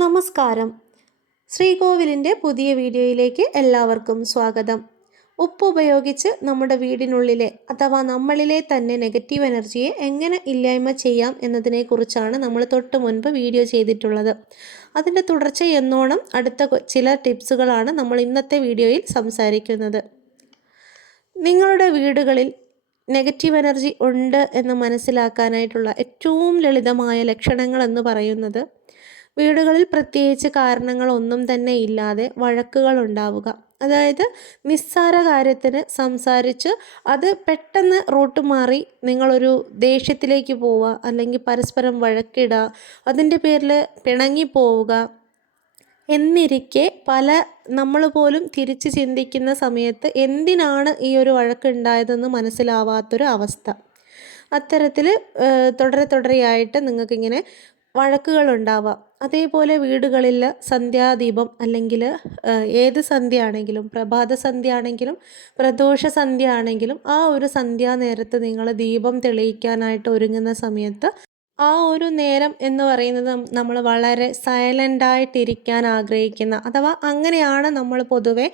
നമസ്കാരം. ശ്രീകോവിലിന്റെ പുതിയ വീഡിയോയിലേക്ക് എല്ലാവർക്കും സ്വാഗതം. ഉപ്പ് ഉപയോഗിച്ച് നമ്മുടെ വീടിനുള്ളിലെ അഥവാ നമ്മളിലെ തന്നെ നെഗറ്റീവ് എനർജിയെ എങ്ങനെ ഇല്ലായ്മ ചെയ്യാം എന്നതിനെക്കുറിച്ചാണ് നമ്മൾ തൊട്ട് മുൻപ് വീഡിയോ ചെയ്തിട്ടുള്ളത്. അതിന്റെ തുടർച്ച എന്നോണം അടുത്ത ചില ടിപ്സുകളാണ് നമ്മൾ ഇന്നത്തെ വീഡിയോയിൽ സംസാരിക്കുന്നത്. നിങ്ങളുടെ വീടുകളിൽ നെഗറ്റീവ് എനർജി ഉണ്ട് എന്ന് മനസ്സിലാക്കാനായിട്ടുള്ള ഏറ്റവും ലളിതമായ ലക്ഷണങ്ങൾ എന്ന് പറയുന്നത് വീടുകളിൽ പ്രത്യേകിച്ച് കാരണങ്ങളൊന്നും തന്നെ ഇല്ലാതെ വഴക്കുകൾ ഉണ്ടാവുക. അതായത് നിസ്സാര കാര്യത്തിന് സംസാരിച്ച് അത് പെട്ടെന്ന് റൂട്ട് മാറി നിങ്ങളൊരു ദേഷ്യത്തിലേക്ക് പോവുക അല്ലെങ്കിൽ പരസ്പരം വഴക്കിടുക അതിന്റെ പേരിൽ പിണങ്ങി പോവുക എന്നിരിക്കെ പല നമ്മൾ പോലും തിരിച്ച് ചിന്തിക്കുന്ന സമയത്ത് എന്തിനാണ് ഈ ഒരു വഴക്കുണ്ടായതെന്ന് മനസ്സിലാവാത്തൊരു അവസ്ഥ. അത്തരത്തിൽ തുടരെ തുടരെയായിട്ട് നിങ്ങൾക്കിങ്ങനെ വഴക്കുകൾ ഉണ്ടാവാം അതേപോലെ വീടുകളിൽ സന്ധ്യാദീപം അല്ലെങ്കിൽ ഏത് സന്ധ്യ ആണെങ്കിലും പ്രഭാത സന്ധ്യ ആണെങ്കിലും പ്രദോഷ സന്ധ്യ ആണെങ്കിലും ആ ഒരു സന്ധ്യാ നേരത്ത് നിങ്ങൾ ദീപം തെളിയിക്കാനായിട്ട് ഒരുങ്ങുന്ന സമയത്ത് ആ ഒരു നേരം എന്ന് പറയുന്നത് നമ്മൾ വളരെ സൈലന്റായിട്ടിരിക്കാൻ ആഗ്രഹിക്കുന്ന അഥവാ അങ്ങനെയാണ് നമ്മൾ പൊതുവെ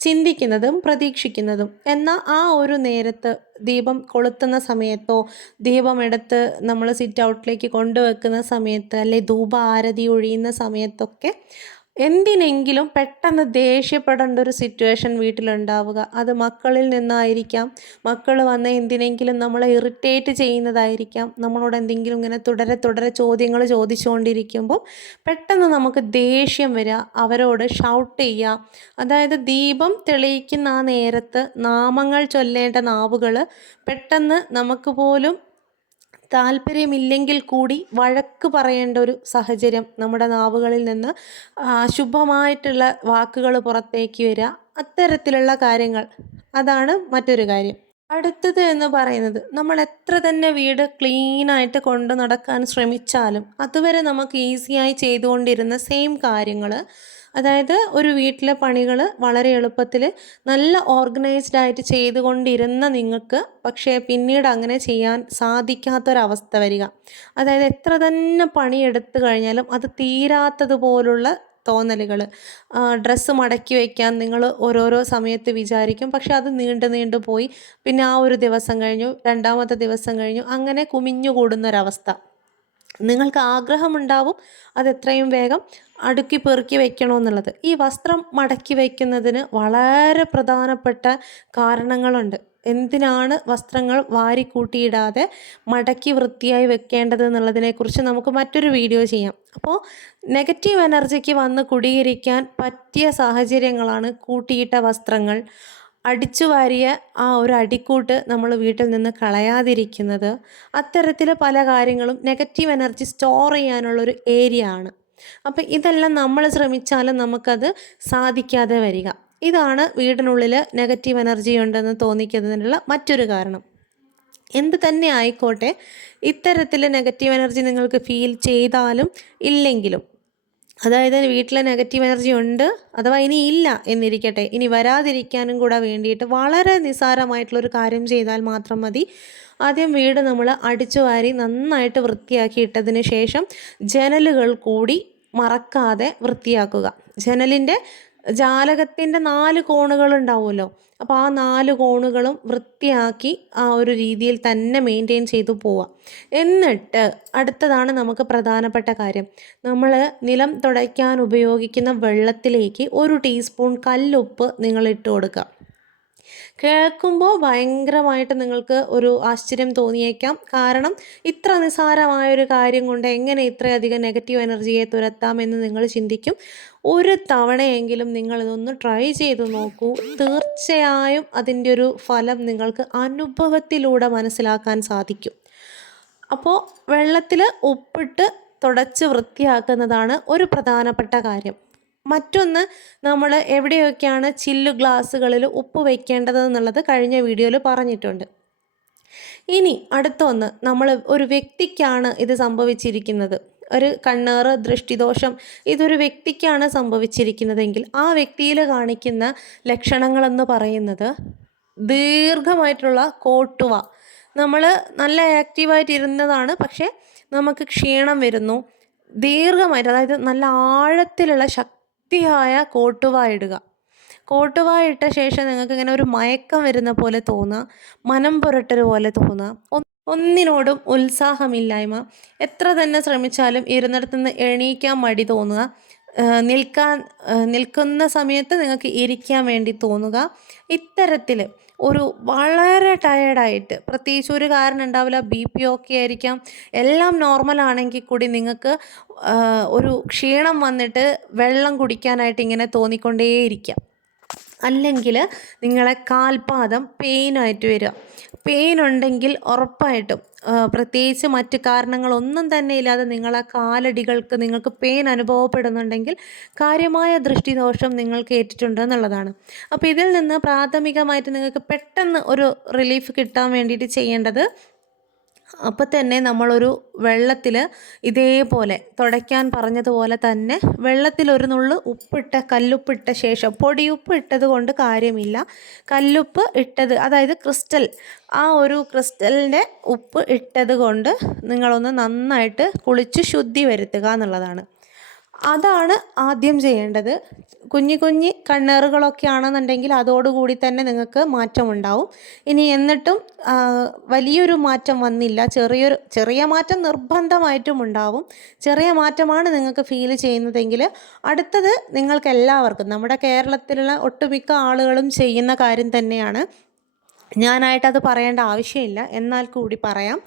ചിന്തിക്കുന്നതും പ്രതീക്ഷിക്കുന്നതും. എന്നാൽ ആ ഒരു നേരത്ത് ദീപം കൊളുത്തുന്ന സമയത്തോ ദീപം എടുത്ത് നമ്മൾ സിറ്റ് ഔട്ടിലേക്ക് കൊണ്ടുവെക്കുന്ന സമയത്ത് അല്ലെ ധൂപ ആരതി ഒഴിയുന്ന സമയത്തൊക്കെ എന്തിനെങ്കിലും പെട്ടെന്ന് ദേഷ്യപ്പെടേണ്ട ഒരു സിറ്റുവേഷൻ വീട്ടിലുണ്ടാവുക. അത് മക്കളിൽ നിന്നായിരിക്കാം. മക്കൾ വന്ന് എന്തിനെങ്കിലും നമ്മളെ ഇറിറ്റേറ്റ് ചെയ്യുന്നതായിരിക്കാം. നമ്മളോട് എന്തെങ്കിലും ഇങ്ങനെ തുടരെ തുടരെ ചോദ്യങ്ങൾ ചോദിച്ചുകൊണ്ടിരിക്കുമ്പോൾ പെട്ടെന്ന് നമുക്ക് ദേഷ്യം വരിക അവരോട് ഷൗട്ട് ചെയ്യുക അതായത് ദീപം തെളിയിക്കുന്ന ആ നേരത്ത് നാമങ്ങൾ ചൊല്ലേണ്ട നാവുകൾ പെട്ടെന്ന് നമുക്ക് പോലും താല്പര്യമില്ലെങ്കിൽ കൂടി വഴക്ക് പറയേണ്ട ഒരു സാഹചര്യം നമ്മുടെ നാവുകളിൽ നിന്ന് അശുഭമായിട്ടുള്ള വാക്കുകൾ പുറത്തേക്ക് വരിക അത്തരത്തിലുള്ള കാര്യങ്ങൾ. അതാണ് മറ്റൊരു കാര്യം. അടുത്തത് എന്ന് പറയുന്നത് നമ്മൾ എത്ര തന്നെ വീട് ക്ലീനായിട്ട് കൊണ്ട് നടക്കാൻ ശ്രമിച്ചാലും അതുവരെ നമുക്ക് ഈസിയായി ചെയ്തുകൊണ്ടിരുന്ന സെയിം കാര്യങ്ങൾ അതായത് ഒരു വീട്ടിലെ പണികൾ വളരെ എളുപ്പത്തിൽ നല്ല ഓർഗനൈസ്ഡ് ആയിട്ട് ചെയ്തുകൊണ്ടിരുന്ന നിങ്ങൾക്ക് പക്ഷേ പിന്നീട് അങ്ങനെ ചെയ്യാൻ സാധിക്കാത്തൊരവസ്ഥ വരിക. അതായത് എത്ര തന്നെ പണിയെടുത്തു കഴിഞ്ഞാലും അത് തീരാത്തതുപോലുള്ള തോന്നലുകൾ ഡ്രസ്സ് മടക്കി വയ്ക്കാൻ നിങ്ങൾ ഓരോരോ സമയത്ത് വിചാരിക്കും. പക്ഷെ അത് നീണ്ടു നീണ്ടു പോയി. പിന്നെ ആ ഒരു ദിവസം കഴിഞ്ഞു രണ്ടാമത്തെ ദിവസം കഴിഞ്ഞു അങ്ങനെ കുമിഞ്ഞു കൂടുന്നൊരവസ്ഥ നിങ്ങൾക്ക് ആഗ്രഹമുണ്ടാവും അത് എത്രയും വേഗം അടുക്കി പെറുക്കി വയ്ക്കണമെന്നുള്ളത് ഈ വസ്ത്രം മടക്കി വയ്ക്കുന്നതിന് വളരെ പ്രധാനപ്പെട്ട കാരണങ്ങളുണ്ട്. എന്തിനാണ് വസ്ത്രങ്ങൾ വാരിക്കൂട്ടിയിടാതെ മടക്കി വൃത്തിയായി വെക്കേണ്ടത് എന്നുള്ളതിനെക്കുറിച്ച് നമുക്ക് മറ്റൊരു വീഡിയോ ചെയ്യാം. അപ്പോൾ നെഗറ്റീവ് എനർജിക്ക് വന്ന് കുടിയിരിക്കാൻ പറ്റിയ സാഹചര്യങ്ങളാണ് കൂട്ടിയിട്ട വസ്ത്രങ്ങൾ. അടിച്ചു വാരിയ ആ ഒരു അടിക്കൂട്ട് നമ്മൾ വീട്ടിൽ നിന്ന് കളയാതിരിക്കുന്നത് അത്തരത്തിലെ പല കാര്യങ്ങളും നെഗറ്റീവ് എനർജി സ്റ്റോർ ചെയ്യാനുള്ളൊരു ഏരിയ ആണ്. അപ്പം ഇതെല്ലാം നമ്മൾ ശ്രമിച്ചാലും നമുക്കത് സാധിക്കാതെ വരിക. ഇതാണ് വീടിനുള്ളിൽ നെഗറ്റീവ് എനർജി ഉണ്ടെന്ന് തോന്നിക്കുന്നതിനുള്ള മറ്റൊരു കാരണം. എന്ത് തന്നെ ആയിക്കോട്ടെ ഇത്തരത്തിൽ നെഗറ്റീവ് എനർജി നിങ്ങൾക്ക് ഫീൽ ചെയ്താലും ഇല്ലെങ്കിലും അതായത് വീട്ടിലെ നെഗറ്റീവ് എനർജി ഉണ്ട് അഥവാ ഇനി ഇല്ല എന്നിരിക്കട്ടെ ഇനി വരാതിരിക്കാനും കൂടെ വേണ്ടിയിട്ട് വളരെ നിസ്സാരമായിട്ടുള്ളൊരു കാര്യം ചെയ്താൽ മാത്രം മതി. ആദ്യം വീട് നമ്മൾ അടിച്ചു വാരി നന്നായിട്ട് വൃത്തിയാക്കി ഇട്ടതിന് ശേഷം ജനലുകൾ കൂടി മറക്കാതെ വൃത്തിയാക്കുക. ജനലിന്റെ ജാലകത്തിന്റെ നാല് കോണുകൾ ഉണ്ടാവുമല്ലോ അപ്പോൾ ആ നാല് കോണുകളും വൃത്തിയാക്കി ആ ഒരു രീതിയിൽ തന്നെ മെയിന്റെയിൻ ചെയ്തു പോവാം എന്നിട്ട് അടുത്തതാണ് നമുക്ക് പ്രധാനപ്പെട്ട കാര്യം. നമ്മൾ നിലം തുടയ്ക്കാൻ ഉപയോഗിക്കുന്ന വെള്ളത്തിലേക്ക് ഒരു ടീസ്പൂൺ കല്ലുപ്പ് നിങ്ങൾ ഇട്ട് കൊടുക്കുക. കേൾക്കുമ്പോൾ ഭയങ്കരമായിട്ട് നിങ്ങൾക്ക് ഒരു ആശ്ചര്യം തോന്നിയേക്കാം. കാരണം ഇത്ര നിസ്സാരമായൊരു കാര്യം കൊണ്ട് എങ്ങനെ ഇത്രയധികം നെഗറ്റീവ് എനർജിയെ തുരത്താമെന്ന് നിങ്ങൾ ചിന്തിക്കും. ഒരു തവണയെങ്കിലും നിങ്ങളിതൊന്ന് ട്രൈ ചെയ്ത് നോക്കൂ. തീർച്ചയായും അതിന്റെ ഒരു ഫലം നിങ്ങൾക്ക് അനുഭവത്തിലൂടെ മനസ്സിലാക്കാൻ സാധിക്കും. അപ്പോൾ വെള്ളത്തിൽ ഉപ്പിട്ട് തുടച്ച് വൃത്തിയാക്കുന്നതാണ് ഒരു പ്രധാനപ്പെട്ട കാര്യം. മറ്റൊന്ന് നമ്മൾ എവിടെയൊക്കെയാണ് ചില്ലു ഗ്ലാസ്സുകളിൽ ഉപ്പ് വയ്ക്കേണ്ടത് എന്നുള്ളത് കഴിഞ്ഞ വീഡിയോയിൽ പറഞ്ഞിട്ടുണ്ട്. ഇനി അടുത്തൊന്ന് നമ്മൾ ഒരു വ്യക്തിക്കാണ് ഇത് സംഭവിച്ചിരിക്കുന്നത്. ഒരു കണ്ണേറ് ദൃഷ്ടിദോഷം ഇതൊരു വ്യക്തിക്കാണ് സംഭവിച്ചിരിക്കുന്നതെങ്കിൽ ആ വ്യക്തിയിൽ കാണിക്കുന്ന ലക്ഷണങ്ങളെന്ന് പറയുന്നത് ദീർഘമായിട്ടുള്ള കോട്ടുവ. നമ്മൾ നല്ല ആക്റ്റീവായിട്ട് ഇരുന്നതാണ് പക്ഷേ നമുക്ക് ക്ഷീണം വരുന്നു. ദീർഘമായിട്ട് അതായത് നല്ല ആഴത്തിലുള്ള ശക്തിയായ കോട്ടുവായ ഇടുക. കോട്ടുവായ ഇട്ട ശേഷം നിങ്ങൾക്ക് ഇങ്ങനെ ഒരു മയക്കം വരുന്ന പോലെ തോന്നുക മനം പുരട്ടൽ പോലെ തോന്നുക ഒന്നിനോടും ഉത്സാഹമില്ലായ്മ. എത്ര തന്നെ ശ്രമിച്ചാലും ഇരുന്നിടത്തുനിന്ന് എണീക്കാൻ മടി തോന്നുക. നിൽക്കാൻ നിൽക്കുന്ന സമയത്ത് നിങ്ങൾക്ക് ഇരിക്കാൻ വേണ്ടി തോന്നുക. ഇത്തരത്തിൽ ഒരു വളരെ ടയേർഡായിട്ട് പ്രത്യേകിച്ച് ഒരു കാരണം ഉണ്ടാവില്ല ബി പി ഒക്കെ ആയിരിക്കാം. എല്ലാം നോർമൽ ആണെങ്കിൽ കൂടി നിങ്ങൾക്ക് ഒരു ക്ഷീണം വന്നിട്ട് വെള്ളം കുടിക്കാനായിട്ട് ഇങ്ങനെ തോന്നിക്കൊണ്ടേയിരിക്കാം. അല്ലെങ്കിൽ നിങ്ങളെ കാൽപാദം പെയിനായിട്ട് വരിക. പെയിൻ ഉണ്ടെങ്കിൽ ഉറപ്പായിട്ടും പ്രത്യേകിച്ച് മറ്റ് കാരണങ്ങളൊന്നും തന്നെ ഇല്ലാതെ നിങ്ങളെ കാലടികൾക്ക് നിങ്ങൾക്ക് പെയിൻ അനുഭവപ്പെടുന്നുണ്ടെങ്കിൽ കാര്യമായ ദൃഷ്ടിദോഷം നിങ്ങൾക്ക് ഏറ്റിട്ടുണ്ട് എന്നുള്ളതാണ്. അപ്പോൾ ഇതിൽ നിന്ന് പ്രാഥമികമായിട്ട് നിങ്ങൾക്ക് പെട്ടെന്ന് ഒരു റിലീഫ് കിട്ടാൻ വേണ്ടിയിട്ട് ചെയ്യേണ്ടത് അപ്പോൾ തന്നെ നമ്മളൊരു വെള്ളത്തിൽ ഇതേപോലെ തുടയ്ക്കാൻ പറഞ്ഞതുപോലെ തന്നെ വെള്ളത്തിൽ ഒരു നുള്ള് ഉപ്പിട്ട കല്ലുപ്പിട്ട ശേഷം പൊടിയുപ്പ് ഇട്ടത് കൊണ്ട് കാര്യമില്ല. കല്ലുപ്പ് ഇട്ടത് അതായത് ക്രിസ്റ്റൽ ആ ഒരു ക്രിസ്റ്റലിന്റെ ഉപ്പ് ഇട്ടത് കൊണ്ട് നിങ്ങളൊന്ന് നന്നായിട്ട് കുളിച്ച് ശുദ്ധി വരുത്തുക എന്നുള്ളതാണ്. അതാണ് ആദ്യം ചെയ്യേണ്ടത്. കുഞ്ഞി കുഞ്ഞി കണ്ണേറുകളൊക്കെ ആണെന്നുണ്ടെങ്കിൽ അതോടുകൂടി തന്നെ നിങ്ങൾക്ക് മാറ്റമുണ്ടാവും. ഇനി എന്നിട്ടും വലിയൊരു മാറ്റം വന്നില്ല. ചെറിയൊരു ചെറിയ മാറ്റം നിർബന്ധമായിട്ടും ഉണ്ടാവും. ചെറിയ മാറ്റമാണ് നിങ്ങൾക്ക് ഫീൽ ചെയ്യുന്നതെങ്കിൽ അടുത്തത് നിങ്ങൾക്ക് എല്ലാവർക്കും നമ്മുടെ കേരളത്തിലുള്ള ഒട്ടുമിക്ക ആളുകളും ചെയ്യുന്ന കാര്യം തന്നെയാണ്. ഞാനായിട്ടത് പറയേണ്ട ആവശ്യമില്ല. എന്നാൽ കൂടി പറയാം.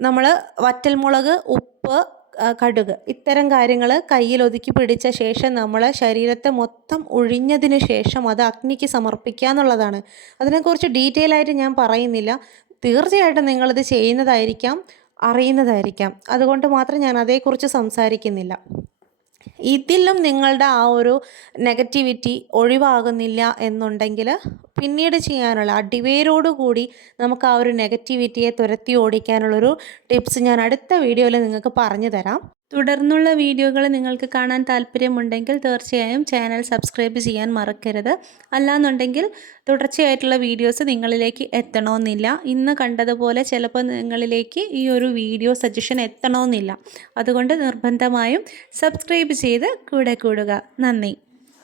നമ്മൾ വറ്റൽമുളക് ഉപ്പ് കടുക്. ഇത്തരം കാര്യങ്ങൾ കയ്യിൽ ഒതുക്കി പിടിച്ച ശേഷം നമ്മൾ ശരീരത്തെ മൊത്തം ഒഴിഞ്ഞതിന് ശേഷം അത് അഗ്നിക്ക് സമർപ്പിക്കുക എന്നുള്ളതാണ്. അതിനെക്കുറിച്ച് ഡീറ്റെയിൽ ആയിട്ട് ഞാൻ പറയുന്നില്ല. തീർച്ചയായിട്ടും നിങ്ങളിത് ചെയ്യുന്നതായിരിക്കാം അറിയുന്നതായിരിക്കാം. അതുകൊണ്ട് മാത്രം ഞാൻ അതേക്കുറിച്ച് സംസാരിക്കുന്നില്ല. ഇതിലും നിങ്ങളുടെ ആ ഒരു നെഗറ്റിവിറ്റി ഒഴിവാകുന്നില്ല എന്നുണ്ടെങ്കിൽ പിന്നീട് ചെയ്യാനുള്ള അടിവേരോടുകൂടി നമുക്ക് ആ ഒരു നെഗറ്റിവിറ്റിയെ തുരത്തി ഓടിക്കാനുള്ളൊരു ടിപ്സ് ഞാൻ അടുത്ത വീഡിയോയിൽ നിങ്ങൾക്ക് പറഞ്ഞു തരാം. തുടർന്നുള്ള വീഡിയോകൾ നിങ്ങൾക്ക് കാണാൻ താല്പര്യമുണ്ടെങ്കിൽ തീർച്ചയായും ചാനൽ സബ്സ്ക്രൈബ് ചെയ്യാൻ മറക്കരുത്. അല്ലാന്നുണ്ടെങ്കിൽ തുടർച്ചയായിട്ടുള്ള വീഡിയോസ് നിങ്ങളിലേക്ക് എത്തണമെന്നില്ല. ഇന്ന് കണ്ടതുപോലെ ചിലപ്പോൾ നിങ്ങളിലേക്ക് ഈ ഒരു വീഡിയോ സജഷൻ എത്തണമെന്നില്ല. അതുകൊണ്ട് നിർബന്ധമായും സബ്സ്ക്രൈബ് ചെയ്ത് കൂടെ കൂടുക. നന്ദി.